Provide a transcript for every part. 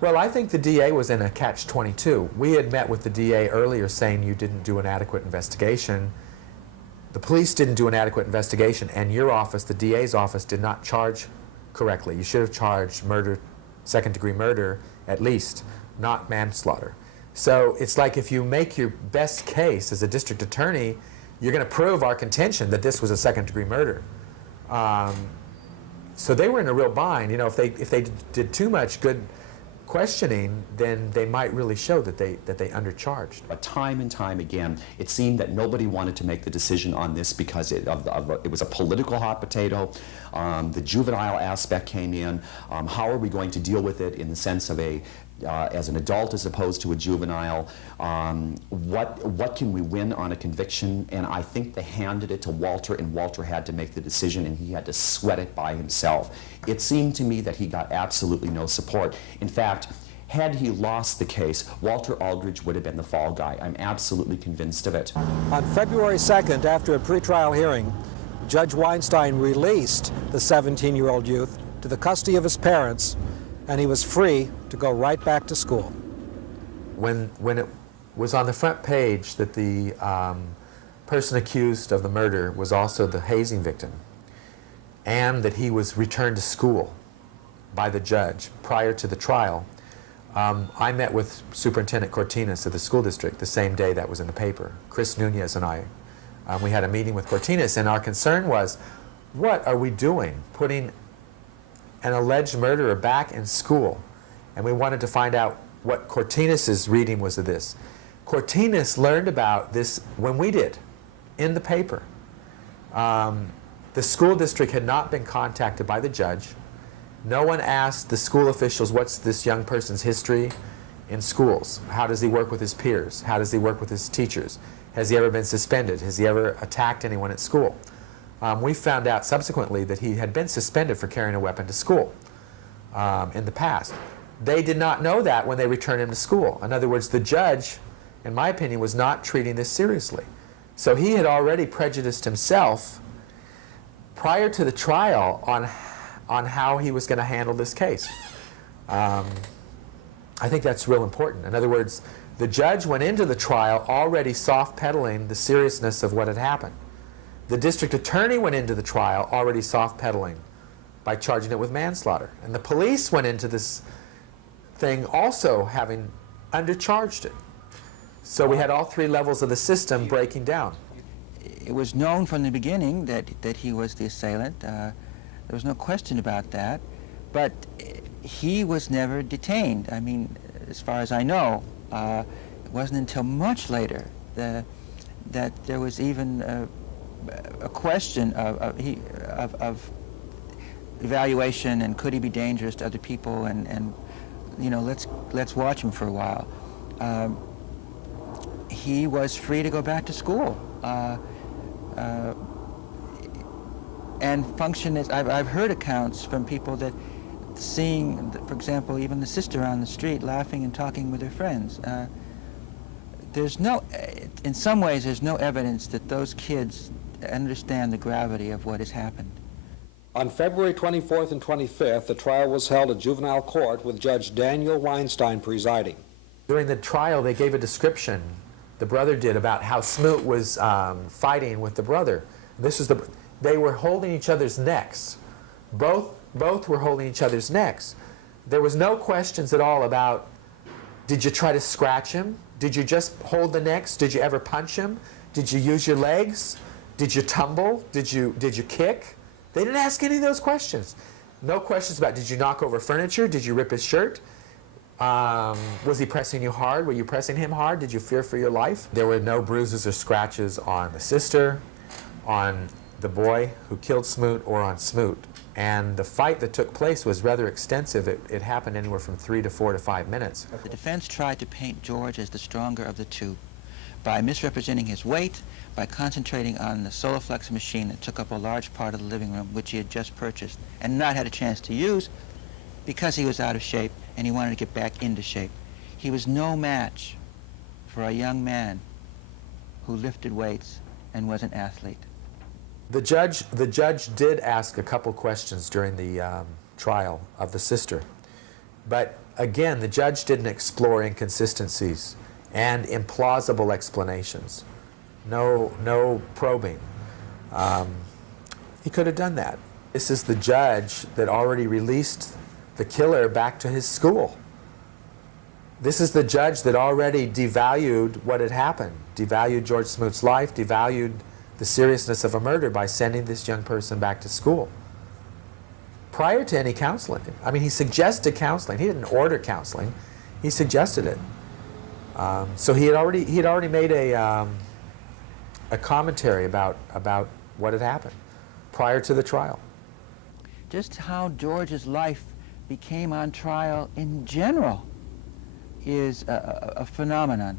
Well, I think the DA was in a catch-22. We had met with the DA earlier saying you didn't do an adequate investigation. The police didn't do an adequate investigation, and your office, the DA's office, did not charge correctly. You should have charged murder, second-degree murder, at least, not manslaughter. So it's like if you make your best case as a district attorney, you're going to prove our contention that this was a second-degree murder. So they were in a real bind. You know, if they did too much good questioning, then they might really show that they undercharged. But time and time again, it seemed that nobody wanted to make the decision on this because it was a political hot potato. The juvenile aspect came in. How are we going to deal with it in the sense of as an adult as opposed to a juvenile? What can we win on a conviction? And I think they handed it to Walter, and Walter had to make the decision, and he had to sweat it by himself. It seemed to me that he got absolutely no support. In fact, had he lost the case, Walter Aldridge would have been the fall guy. I'm absolutely convinced of it. On February 2nd, after a pretrial hearing, Judge Weinstein released the 17-year-old youth to the custody of his parents, and he was free to go right back to school. When it was on the front page that the person accused of the murder was also the hazing victim, and that he was returned to school by the judge prior to the trial, I met with Superintendent Cortinas of the school district the same day that was in the paper. Chris Nunez and I, we had a meeting with Cortinas, and our concern was, what are we doing, putting an alleged murderer back in school? And we wanted to find out what Cortinas's reading was of this. Cortinas learned about this when we did, in the paper. The school district had not been contacted by the judge. No one asked the school officials, what's this young person's history in schools? How does he work with his peers? How does he work with his teachers? Has he ever been suspended? Has he ever attacked anyone at school? We found out subsequently that he had been suspended for carrying a weapon to school in the past. They did not know that when they returned him to school. In other words, the judge, in my opinion, was not treating this seriously. So he had already prejudiced himself prior to the trial on how he was going to handle this case. I think that's real important. In other words, the judge went into the trial already soft-pedaling the seriousness of what had happened. The district attorney went into the trial already soft-pedaling by charging it with manslaughter. And the police went into this thing also having undercharged it. So we had all three levels of the system breaking down. It was known from the beginning that he was the assailant. There was no question about that. But he was never detained. I mean, as far as I know, it wasn't until much later that there was even a question of evaluation, and could he be dangerous to other people, and you know, let's watch him for a while. He was free to go back to school and function as I've heard accounts from people that seeing, for example, even the sister on the street laughing and talking with her friends. In some ways, there's no evidence that those kids understand the gravity of what has happened. On February 24th and 25th, the trial was held at juvenile court with Judge Daniel Weinstein presiding. During the trial, they gave a description, the brother did, about how Smoot was fighting with the brother. They were holding each other's necks. Both were holding each other's necks. There was no questions at all about, did you try to scratch him? Did you just hold the necks? Did you ever punch him? Did you use your legs? Did you tumble? Did you kick? They didn't ask any of those questions. No questions about, did you knock over furniture? Did you rip his shirt? Was he pressing you hard? Were you pressing him hard? Did you fear for your life? There were no bruises or scratches on the sister, on the boy who killed Smoot, or on Smoot. And the fight that took place was rather extensive. It happened anywhere from 3 to 4 to 5 minutes. The defense tried to paint George as the stronger of the two by misrepresenting his weight, by concentrating on the Soloflex machine that took up a large part of the living room, which he had just purchased and not had a chance to use because he was out of shape and he wanted to get back into shape. He was no match for a young man who lifted weights and was an athlete. The judge did ask a couple questions during the trial of the sister. But again, the judge didn't explore inconsistencies and implausible explanations. No probing. He could have done that. This is the judge that already released the killer back to his school. This is the judge that already devalued what had happened, devalued George Smoot's life, devalued the seriousness of a murder by sending this young person back to school. Prior to any counseling. I mean, he suggested counseling. He didn't order counseling. He suggested it. So he had already made a commentary about what had happened prior to the trial. Just how George's life became on trial in general is a phenomenon.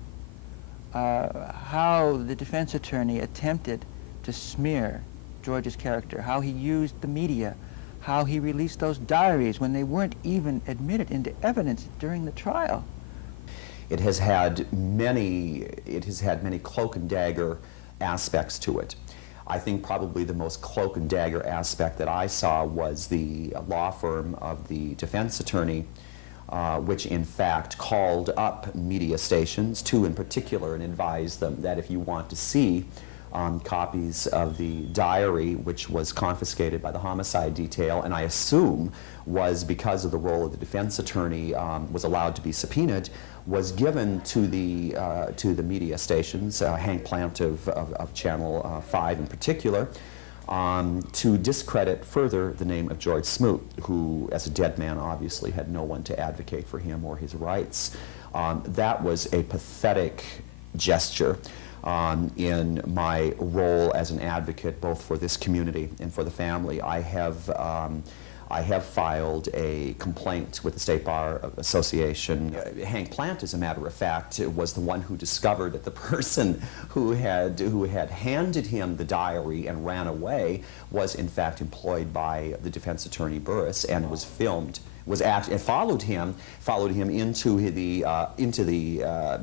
How the defense attorney attempted to smear George's character, how he used the media, how he released those diaries when they weren't even admitted into evidence during the trial. It has had many cloak and dagger aspects to it. I think probably the most cloak and dagger aspect that I saw was the law firm of the defense attorney, which in fact called up media stations, two in particular, and advised them that if you want to see copies of the diary, which was confiscated by the homicide detail, and I assume was because of the role of the defense attorney, was allowed to be subpoenaed, was given to the media stations, Hank Plant of Channel 5 in particular, to discredit further the name of George Smoot, who, as a dead man, obviously had no one to advocate for him or his rights. That was a pathetic gesture in my role as an advocate, both for this community and for the family. I have filed a complaint with the State Bar Association. Hank Plant, as a matter of fact, was the one who discovered that the person who had handed him the diary and ran away was in fact employed by the defense attorney Burris, and was filmed. Followed him into the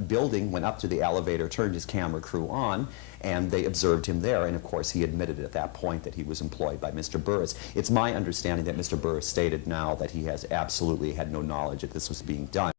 building, went up to the elevator, turned his camera crew on, and they observed him there. And of course, he admitted at that point that he was employed by Mr. Burris. It's my understanding that Mr. Burris stated now that he has absolutely had no knowledge that this was being done.